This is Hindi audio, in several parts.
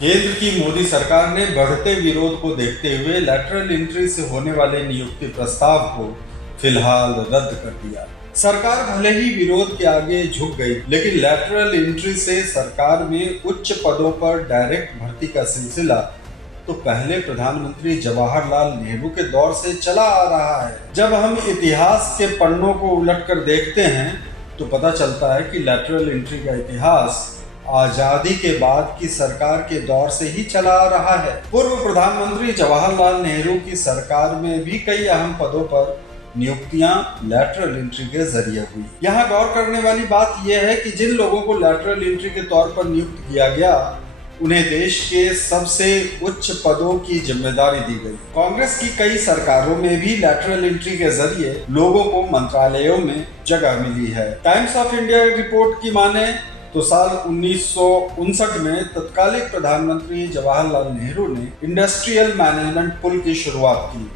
केंद्र की मोदी सरकार ने बढ़ते विरोध को देखते हुए लैटरल एंट्री से होने वाले नियुक्ति प्रस्ताव को फिलहाल रद्द कर दिया। सरकार भले ही विरोध के आगे झुक गई, लेकिन लैटरल एंट्री से सरकार में उच्च पदों पर डायरेक्ट भर्ती का सिलसिला तो पहले प्रधानमंत्री जवाहरलाल नेहरू के दौर से चला आ रहा है। जब हम इतिहास के पन्नों को उलटकर देखते हैं तो पता चलता है कि लैटरल एंट्री का इतिहास आजादी के बाद की सरकार के दौर से ही चला आ रहा है। पूर्व प्रधानमंत्री जवाहरलाल नेहरू की सरकार में भी कई अहम पदों पर नियुक्तियां लैटरल एंट्री के जरिए हुई। यहाँ गौर करने वाली बात यह है कि जिन लोगों को लैटरल एंट्री के तौर पर नियुक्त किया गया, उन्हें देश के सबसे उच्च पदों की जिम्मेदारी दी गई। कांग्रेस की कई सरकारों में भी लैटरल एंट्री के जरिए लोगों को मंत्रालयों में जगह मिली है। टाइम्स ऑफ इंडिया रिपोर्ट की माने तो साल 1959 में तत्कालीन प्रधानमंत्री जवाहरलाल नेहरू ने इंडस्ट्रियल मैनेजमेंट पुल की शुरुआत की।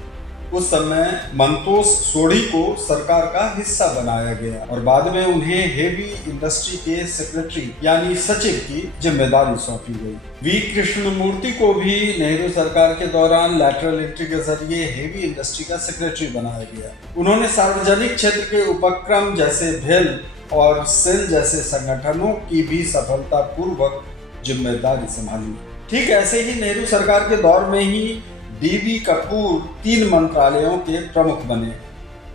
उस समय मंतोष सोढ़ी को सरकार का हिस्सा बनाया गया और बाद में उन्हें हेवी इंडस्ट्री के सेक्रेटरी यानी सचिव की जिम्मेदारी सौंपी गई। वी कृष्णमूर्ति को भी नेहरू सरकार के दौरान लैटरल एंट्री के जरिए हेवी इंडस्ट्री का सेक्रेटरी बनाया गया। उन्होंने सार्वजनिक क्षेत्र के उपक्रम जैसे भेल और सेल जैसे संगठनों की भी सफलतापूर्वक जिम्मेदारी संभाली। ठीक ऐसे ही नेहरू सरकार के दौर में ही डीवी कपूर 3 मंत्रालयों के प्रमुख बने।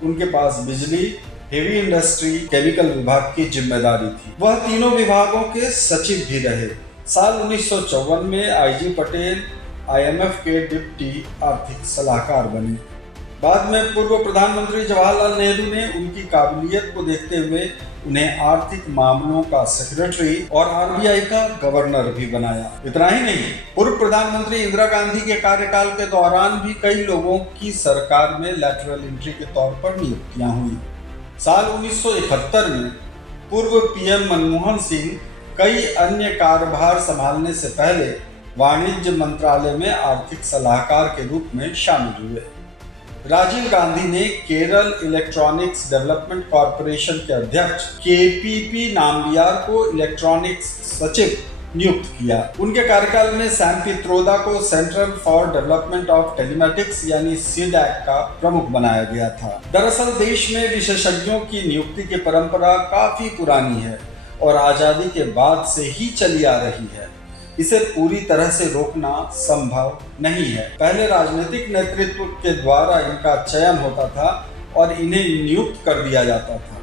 उनके पास बिजली, हेवी इंडस्ट्री, केमिकल विभाग की जिम्मेदारी थी। वह तीनों विभागों के सचिव भी रहे। साल 1954 में आईजी पटेल IMF के डिप्टी आर्थिक सलाहकार बने। बाद में पूर्व प्रधानमंत्री जवाहरलाल नेहरू ने उनकी काबिलियत को देखते हुए उन्हें आर्थिक मामलों का सेक्रेटरी और RBI का गवर्नर भी बनाया। इतना ही नहीं, पूर्व प्रधानमंत्री इंदिरा गांधी के कार्यकाल के दौरान भी कई लोगों की सरकार में लैटरल एंट्री के तौर पर नियुक्तियां हुई। साल 1971 में पूर्व PM मनमोहन सिंह कई अन्य कार्यभार संभालने से पहले वाणिज्य मंत्रालय में आर्थिक सलाहकार के रूप में शामिल हुए। राजीव गांधी ने केरल इलेक्ट्रॉनिक्स डेवलपमेंट कॉरपोरेशन के अध्यक्ष KPP नाम्बियार को इलेक्ट्रॉनिक्स सचिव नियुक्त किया। उनके कार्यकाल में सैम पित्रोदा को central for development of telematics यानी CDAC का प्रमुख बनाया गया था। दरअसल देश में विशेषज्ञों की नियुक्ति की परंपरा काफी पुरानी है और आजादी के बाद से ही चली आ रही है। इसे पूरी तरह से रोकना संभव नहीं है। पहले राजनीतिक नेतृत्व के द्वारा इनका चयन होता था और इन्हें नियुक्त कर दिया जाता था,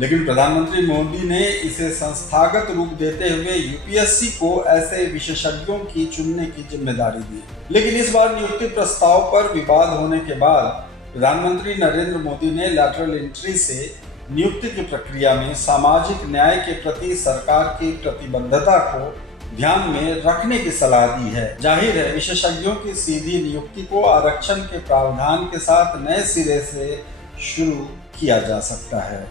लेकिन प्रधानमंत्री मोदी ने इसे संस्थागत रूप देते हुए UPSC को ऐसे विशेषज्ञों की चुनने की जिम्मेदारी दी। लेकिन इस बार नियुक्ति प्रस्ताव पर विवाद होने के बाद प्रधानमंत्री नरेंद्र मोदी ने लैटरल एंट्री से नियुक्ति की प्रक्रिया में सामाजिक न्याय के प्रति सरकार की प्रतिबद्धता को ध्यान में रखने की सलाह दी है। जाहिर है, विशेषज्ञों की सीधी नियुक्ति को आरक्षण के प्रावधान के साथ नए सिरे से शुरू किया जा सकता है।